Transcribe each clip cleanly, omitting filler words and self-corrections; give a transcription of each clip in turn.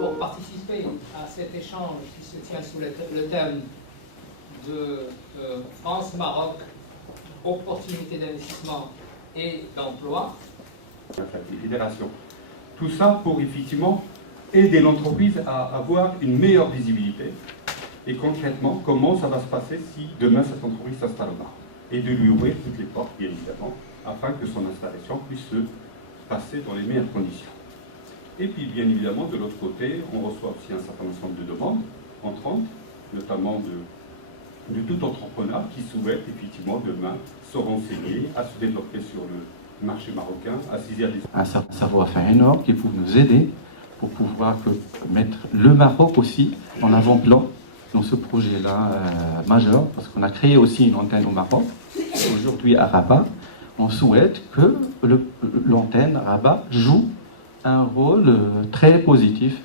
Pour participer à cet échange qui se tient sous le thème de France-Maroc, opportunités d'investissement et d'emploi. Les fédérations. Tout ça pour effectivement aider l'entreprise à avoir une meilleure visibilité et concrètement comment ça va se passer si demain cette entreprise s'installera et de lui ouvrir toutes les portes bien évidemment afin que son installation puisse se passer dans les meilleures conditions. Et puis, bien évidemment, de l'autre côté, on reçoit aussi un certain nombre de demandes entrantes, notamment de tout entrepreneur qui souhaite effectivement demain se renseigner, à se développer sur le marché marocain, à saisir des... Un savoir-faire énorme qui peut nous aider pour pouvoir mettre le Maroc aussi en avant-plan dans ce projet-là majeur, parce qu'on a créé aussi une antenne au Maroc, aujourd'hui à Rabat. On souhaite que l'antenne Rabat joue un rôle très positif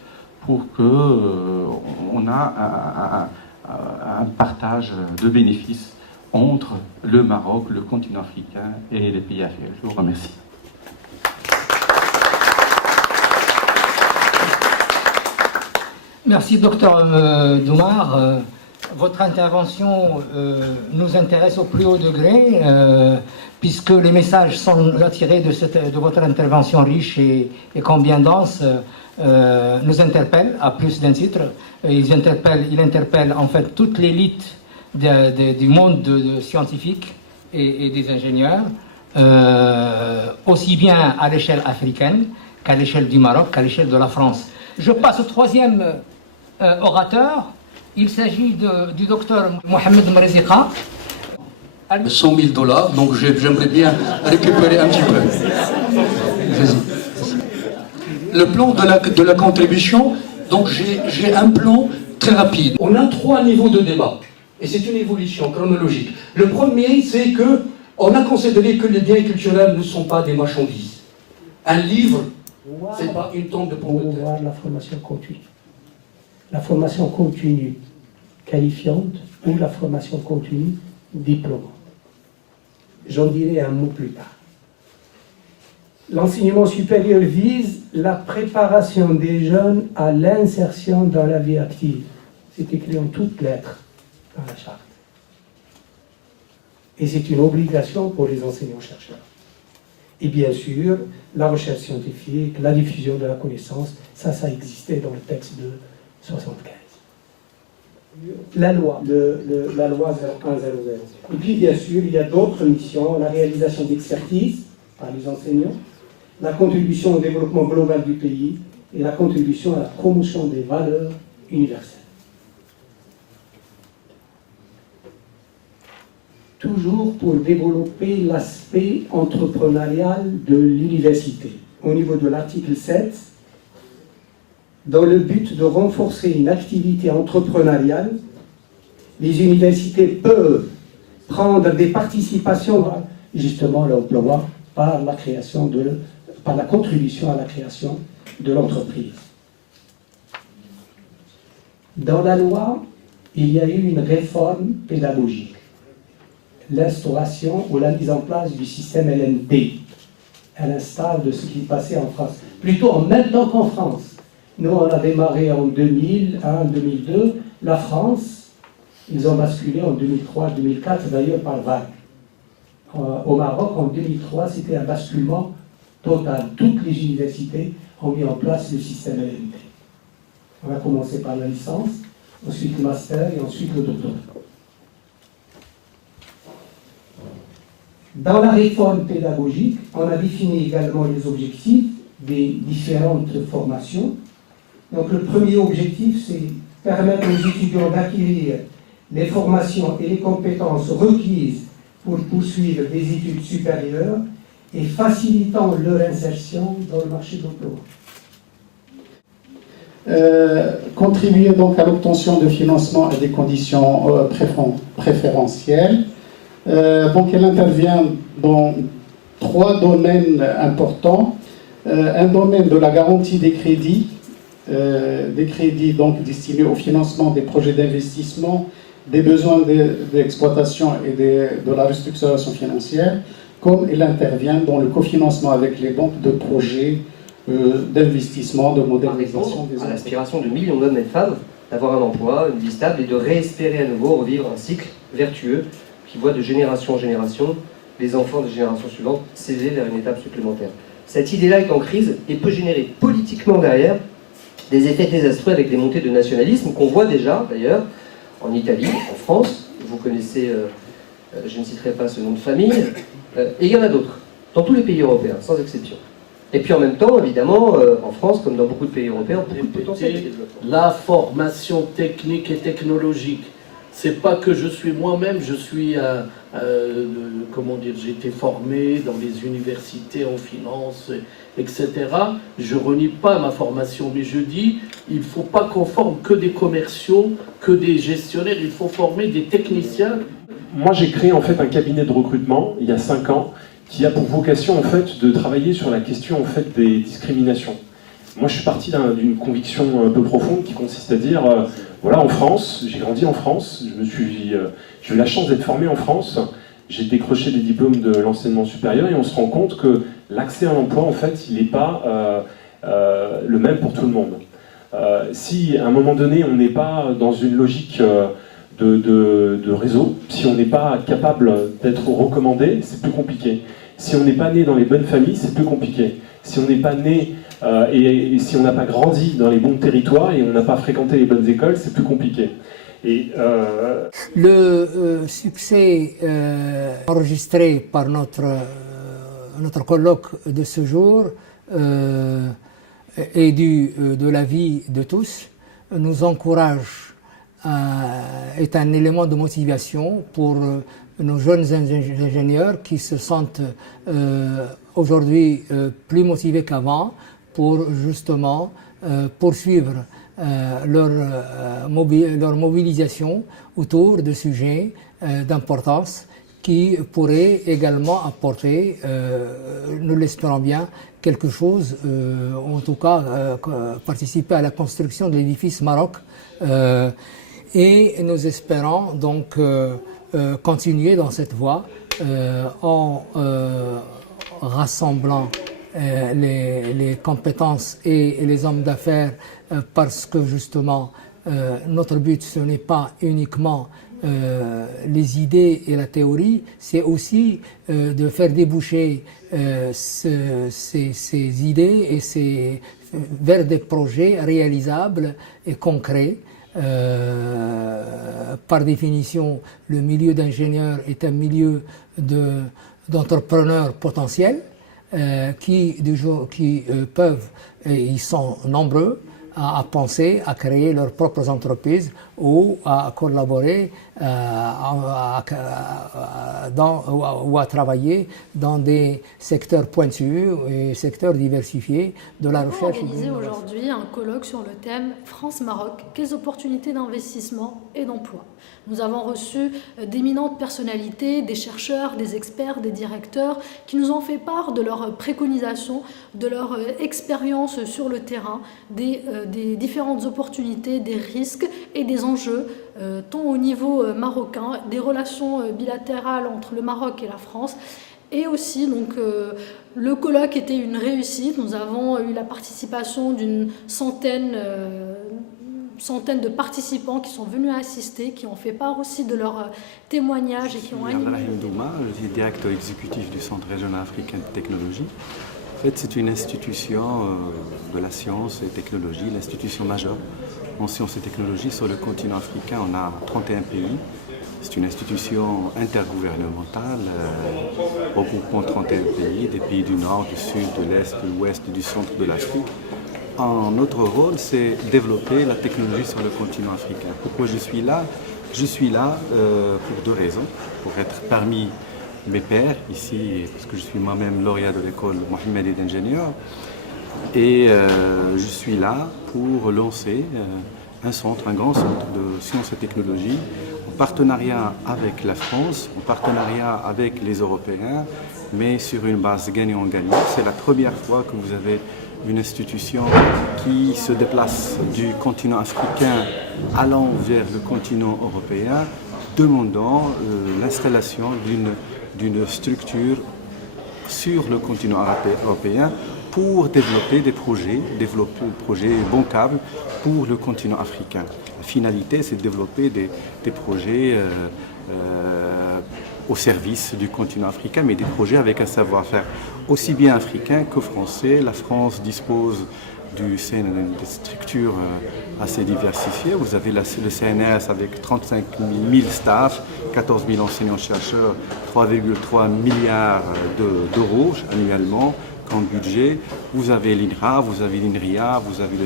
pour qu'on a un partage de bénéfices entre le Maroc, le continent africain et les pays africains. Je vous remercie. Merci, Dr Doumar. Votre intervention nous intéresse au plus haut degré, puisque les messages sont attirés de votre intervention riche et combien dense nous interpellent à plus d'un titre. Il interpelle en fait toute l'élite du monde scientifique et des ingénieurs, aussi bien à l'échelle africaine qu'à l'échelle du Maroc, qu'à l'échelle de la France. Je passe au troisième orateur. Il s'agit du docteur Mohamed Mreziqa. 100 000 $, donc j'aimerais bien récupérer un petit peu. Le plan de la contribution, donc j'ai un plan très rapide. On a 3 niveaux de débat, et c'est une évolution chronologique. Le premier, c'est qu'on a considéré que les biens culturels ne sont pas des marchandises. Un livre, c'est pas une tonne de pommes de terre. La formation continue. La formation continue qualifiante ou la formation continue diplômante. J'en dirai un mot plus tard. L'enseignement supérieur vise la préparation des jeunes à l'insertion dans la vie active. C'est écrit en toutes lettres dans la charte. Et c'est une obligation pour les enseignants-chercheurs. Et bien sûr, la recherche scientifique, la diffusion de la connaissance, ça existait dans le texte de 75. La loi, la loi 0100. Et puis, bien sûr, il y a d'autres missions, la réalisation d'expertise par les enseignants, la contribution au développement global du pays et la contribution à la promotion des valeurs universelles. Toujours pour développer l'aspect entrepreneurial de l'université. Au niveau de l'article 7, dans le but de renforcer une activité entrepreneuriale, les universités peuvent prendre des participations justement à l'emploi par la contribution à la création de l'entreprise. Dans la loi, il y a eu une réforme pédagogique, l'instauration ou la mise en place du système LMD, à l'instar de ce qui passait en France, plutôt en même temps qu'en France. Nous, on a démarré en 2001, 2002. La France, ils ont basculé en 2003, 2004, d'ailleurs par vague. Au Maroc, en 2003, c'était un basculement total. Toutes les universités ont mis en place le système LMD. On a commencé par la licence, ensuite le master et ensuite le doctorat. Dans la réforme pédagogique, on a défini également les objectifs des différentes formations. Donc le premier objectif, c'est permettre aux étudiants d'acquérir les formations et les compétences requises pour poursuivre des études supérieures et facilitant leur insertion dans le marché de l'emploi. Contribuer donc à l'obtention de financement à des conditions préférentielles. Donc elle intervient dans 3 domaines importants. Un domaine de la garantie des crédits donc destinés au financement des projets d'investissement, des besoins d'exploitation et de la restructuration financière, comme il intervient dans le cofinancement avec les banques de projets d'investissement, de modernisation des à l'aspiration de millions d'hommes et de femmes d'avoir un emploi, une vie stable et de réespérer à nouveau revivre un cycle vertueux qui voit de génération en génération les enfants des générations suivantes s'élever vers une étape supplémentaire. Cette idée-là est en crise et peut générer politiquement derrière des effets désastreux avec des montées de nationalisme qu'on voit déjà d'ailleurs en Italie, en France. Vous connaissez, je ne citerai pas ce nom de famille, et il y en a d'autres, dans tous les pays européens, sans exception. Et puis en même temps, évidemment, en France, comme dans beaucoup de pays européens, beaucoup de potentiel de développement. La formation technique et technologique. C'est pas que je suis moi-même, je suis, comment dire, j'ai été formé dans les universités en finance, etc. Je renie pas ma formation, mais je dis, il ne faut pas qu'on forme que des commerciaux, que des gestionnaires, il faut former des techniciens. Moi, j'ai créé en fait un cabinet de recrutement il y a 5 ans qui a pour vocation en fait de travailler sur la question en fait des discriminations. Moi, je suis parti d'une conviction un peu profonde qui consiste à dire, voilà, en France, j'ai grandi en France, j'ai eu la chance d'être formé en France, j'ai décroché des diplômes de l'enseignement supérieur et on se rend compte que l'accès à l'emploi, en fait, il n'est pas le même pour tout le monde. Si à un moment donné, on n'est pas dans une logique de réseau, si on n'est pas capable d'être recommandé, c'est plus compliqué. Si on n'est pas né dans les bonnes familles, c'est plus compliqué. Si on n'est pas né et si on n'a pas grandi dans les bons territoires et on n'a pas fréquenté les bonnes écoles, c'est plus compliqué. Et Le succès enregistré par notre colloque de ce jour est dû de l'avis de tous, nous encourage, est un élément de motivation pour nos jeunes ingénieurs qui se sentent aujourd'hui plus motivés qu'avant pour justement poursuivre leur mobilisation autour de sujets d'importance qui pourraient également apporter, nous l'espérons bien, quelque chose, en tout cas participer à la construction de l'édifice Maroc. Et nous espérons donc continuer dans cette voie en rassemblant les compétences et les hommes d'affaires parce que justement notre but ce n'est pas uniquement les idées et la théorie, c'est aussi de faire déboucher ces idées et vers des projets réalisables et concrets. Par définition, le milieu d'ingénieurs est un milieu d'entrepreneurs potentiels qui peuvent, et ils sont nombreux, à penser à créer leurs propres entreprises ou à collaborer ou à travailler dans des secteurs pointus et secteurs diversifiés de la recherche. On a organisé aujourd'hui un colloque sur le thème France-Maroc, quelles opportunités d'investissement et d'emploi. Nous avons reçu d'éminentes personnalités, des chercheurs, des experts, des directeurs qui nous ont fait part de leurs préconisations, de leur expérience sur le terrain, des différentes opportunités, des risques et des enjeux, tant au niveau marocain, des relations bilatérales entre le Maroc et la France. Et aussi, donc, le colloque était une réussite. Nous avons eu la participation d'une centaine de participants qui sont venus assister, qui ont fait part aussi de leurs témoignages et qui ont animé. Je suis directeur exécutif du Centre régional africain de technologie. En fait, c'est une institution de la science et technologie, l'institution majeure en sciences et technologies sur le continent africain. On a 31 pays. C'est une institution intergouvernementale regroupant 31 pays, des pays du nord, du sud, de l'est, de l'ouest, du centre de l'Afrique. Notre rôle, c'est développer la technologie sur le continent africain. Pourquoi je suis là? Je suis là pour 2 raisons. Pour être parmi mes pairs ici, parce que je suis moi-même lauréat de l'école Mohamedi d'ingénieur. Et je suis là pour lancer un grand centre de sciences et technologies partenariat avec la France, en partenariat avec les Européens, mais sur une base gagnant-gagnant. C'est la première fois que vous avez une institution qui se déplace du continent africain allant vers le continent européen, demandant l'installation d'une structure sur le continent européen pour développer des projets bancables pour le continent africain. La finalité, c'est de développer des projets au service du continent africain, mais des projets avec un savoir-faire aussi bien africain que français. La France dispose des structures assez diversifiées. Vous avez le CNRS avec 35 000 staffs, 14 000 enseignants-chercheurs, 3,3 milliards d'euros annuellement comme budget. Vous avez l'INRA, vous avez l'INRIA, vous avez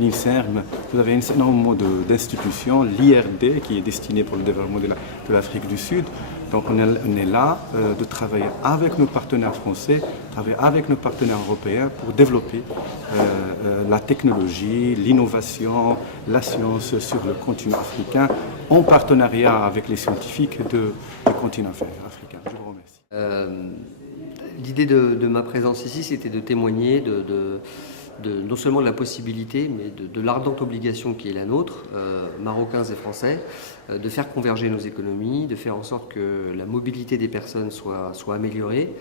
l'INSERM, vous avez énormément d'institutions, l'IRD qui est destiné pour le développement de l'Afrique du Sud. Donc on est là de travailler avec nos partenaires français, travailler avec nos partenaires européens pour développer la technologie, l'innovation, la science sur le continent africain en partenariat avec les scientifiques du continent africain. Je vous remercie. L'idée de ma présence ici, c'était de témoigner non seulement de la possibilité, mais de l'ardente obligation qui est la nôtre, Marocains et Français, de faire converger nos économies, de faire en sorte que la mobilité des personnes soit améliorée,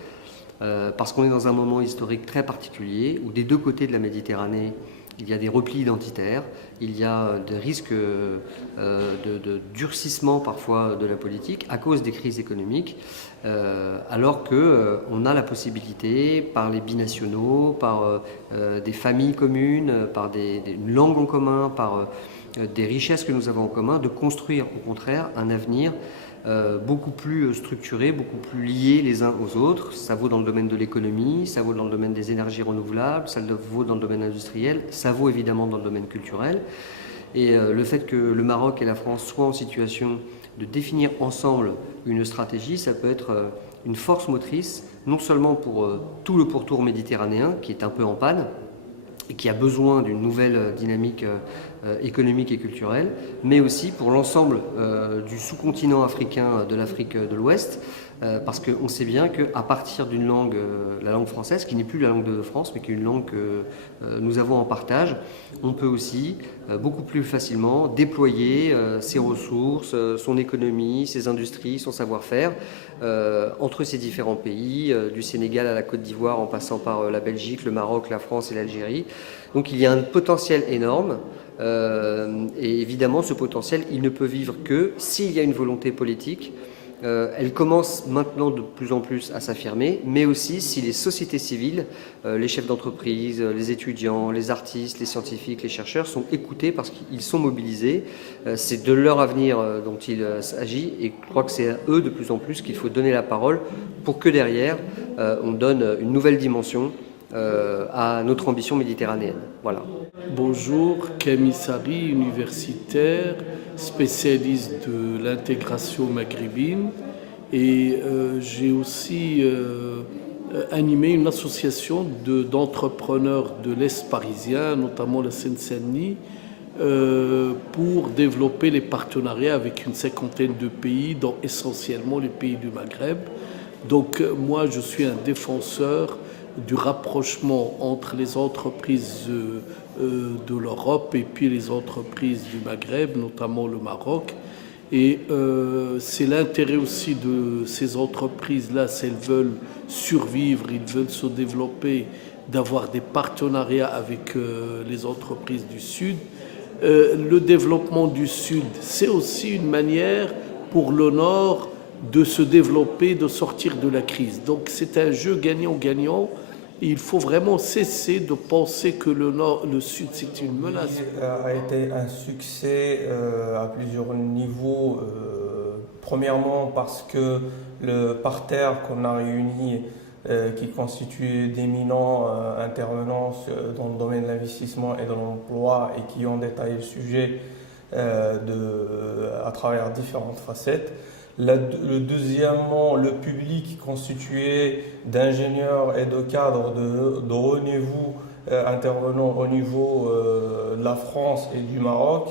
parce qu'on est dans un moment historique très particulier, où des deux côtés de la Méditerranée, il y a des replis identitaires, il y a des risques de durcissement parfois de la politique à cause des crises économiques, alors qu'on a la possibilité, par les binationaux, par des familles communes, par une langue en commun, par des richesses que nous avons en commun, de construire au contraire un avenir beaucoup plus structurés, beaucoup plus liés les uns aux autres. Ça vaut dans le domaine de l'économie, ça vaut dans le domaine des énergies renouvelables, ça vaut dans le domaine industriel, ça vaut évidemment dans le domaine culturel. Et le fait que le Maroc et la France soient en situation de définir ensemble une stratégie, ça peut être une force motrice, non seulement pour tout le pourtour méditerranéen, qui est un peu en panne, et qui a besoin d'une nouvelle dynamique économique et culturelle, mais aussi pour l'ensemble du sous-continent africain de l'Afrique de l'Ouest, parce qu'on sait bien qu'à partir d'une langue, la langue française, qui n'est plus la langue de France, mais qui est une langue que nous avons en partage, on peut aussi beaucoup plus facilement déployer ses ressources, son économie, ses industries, son savoir-faire entre ces différents pays, du Sénégal à la Côte d'Ivoire, en passant par la Belgique, le Maroc, la France et l'Algérie. Donc il y a un potentiel énorme. Et évidemment, ce potentiel, il ne peut vivre que s'il y a une volonté politique. Elle commence maintenant de plus en plus à s'affirmer, mais aussi si les sociétés civiles, les chefs d'entreprise, les étudiants, les artistes, les scientifiques, les chercheurs sont écoutés parce qu'ils sont mobilisés. C'est de leur avenir dont il s'agit et je crois que c'est à eux de plus en plus qu'il faut donner la parole pour que derrière, on donne une nouvelle dimension à notre ambition méditerranéenne. Voilà. Bonjour, Kemi Sari, universitaire, spécialiste de l'intégration maghrébine et j'ai aussi animé une association d'entrepreneurs de l'Est parisien, notamment la Seine-Saint-Denis, pour développer les partenariats avec une cinquantaine de pays, dont essentiellement les pays du Maghreb. Donc moi je suis un défenseur du rapprochement entre les entreprises de l'Europe et puis les entreprises du Maghreb, notamment le Maroc. Et c'est l'intérêt aussi de ces entreprises-là, si elles veulent survivre, ils veulent se développer, d'avoir des partenariats avec les entreprises du Sud. Le développement du Sud, c'est aussi une manière pour le Nord de se développer, de sortir de la crise. Donc c'est un jeu gagnant-gagnant. Il faut vraiment cesser de penser que le Sud, c'est une menace. A été un succès à plusieurs niveaux. Premièrement, parce que le parterre qu'on a réuni, qui constitue d'éminents intervenants dans le domaine de l'investissement et de l'emploi et qui ont détaillé le sujet à travers différentes facettes. Deuxièmement, le public constitué d'ingénieurs et de cadres de haut niveau intervenant au niveau de la France et du Maroc.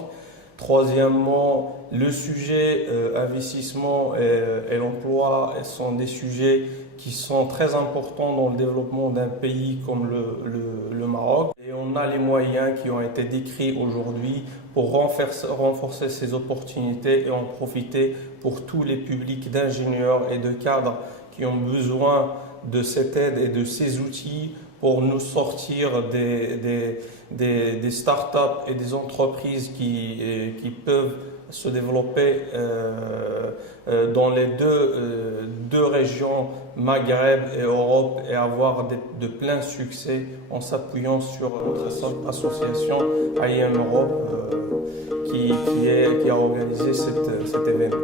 Troisièmement, le sujet investissement et l'emploi sont des sujets qui sont très importants dans le développement d'un pays comme le Maroc. Et on a les moyens qui ont été décrits aujourd'hui pour renforcer ces opportunités et en profiter pour tous les publics d'ingénieurs et de cadres qui ont besoin de cette aide et de ces outils pour nous sortir des startups et des entreprises qui peuvent se développer dans les deux régions, Maghreb et Europe, et avoir de plein succès en s'appuyant sur notre association IM Europe qui a organisé cet événement.